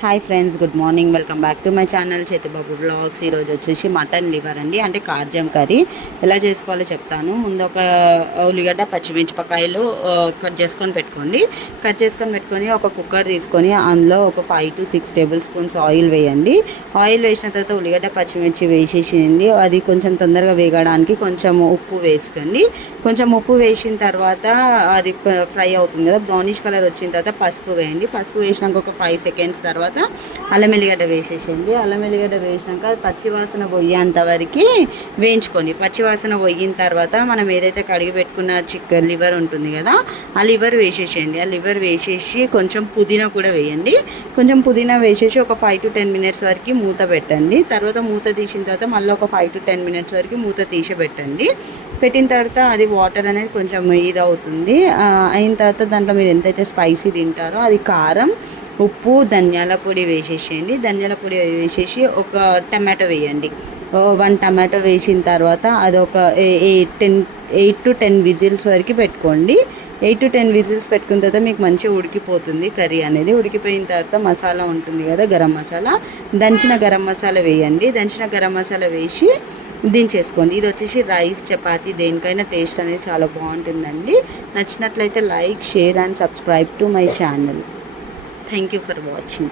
Hi friends, good morning. Welcome back to my channel Chetibabu blogs. ఈరోజు వచ్చేసి mutton liver అండి, అంటే కార్జం కర్రీ ఎలా చేసుకోవాలో చెప్తాను. ముందు ఒక ఉల్లిగడ్డ, పచ్చిమిరపకాయలు కట్ చేసుకొని పెట్టుకోండి. కట్ చేసుకొని పెట్టుకొని ఒక కుక్కర్ తీసుకొని అందులో ఒక 5 to 6 టేబుల్ స్పూన్స్ ఆయిల్ వేయండి. ఆయిల్ వేసిన తర్వాత ఉల్లిగడ్డ, పచ్చిమిర్చి వేసేసింది. అది కొంచెం తొందరగా వేగడానికి కొంచెం ఉప్పు వేసుకోండి. కొంచెం ఉప్పు వేసిన తర్వాత అది ఫ్రై అవుతుంది కదా, బ్రౌనిష్ కలర్ వచ్చిన తర్వాత పసుపు వేయండి. పసుపు వేసినాక ఒక 5 సెకండ్స్ తర్వాత అల్లం ఎల్లిగడ్డ వేసేసేయండి. అల్లం ఎల్లిగడ్డ వేసినాక పచ్చివాసన పోయేంత వరకు వేయించుకోండి. పచ్చివాసన పోయిన తర్వాత మనం ఏదైతే కడిగి పెట్టుకున్న చికెన్ లివర్ ఉంటుంది కదా, ఆ లివర్ వేసేసేయండి. ఆ లివర్ వేసేసి కొంచెం పుదీనా కూడా వేయండి. కొంచెం పుదీనా వేసేసి ఒక 5 to 10 మినిట్స్ వరకు మూత పెట్టండి. తర్వాత మూత తీసిన తర్వాత మళ్ళీ ఒక 5 to 10 మినిట్స్ వరకు మూత తీసి పెట్టండి. పెట్టిన తర్వాత అది వాటర్ అనేది కొంచెం ఇది అవుతుంది. అయిన తర్వాత దాంట్లో మీరు ఎంతైతే స్పైసీ తింటారో అది కారం, ఉప్పు, ధనియాల పొడి వేసేసేయండి. ధనియాల పొడి వేసేసి ఒక టమాటో వేయండి. 1 టమాటో వేసిన తర్వాత అదొక 8 to 10 విజిల్స్ వరకు పెట్టుకోండి. 8 to 10 విజిల్స్ పెట్టుకున్న తర్వాత మీకు మంచిగా ఉడికిపోతుంది కర్రీ అనేది. ఉడికిపోయిన తర్వాత మసాలా ఉంటుంది కదా, గరం మసాలా, దంచిన గరం మసాలా వేయండి. దంచిన గరం మసాలా వేసి దించేసుకోండి. ఇది వచ్చేసి రైస్, చపాతీ దేనికైనా టేస్ట్ అనేది చాలా బాగుంటుందండి. నచ్చినట్లయితే like, share and subscribe to my channel. Thank you for watching.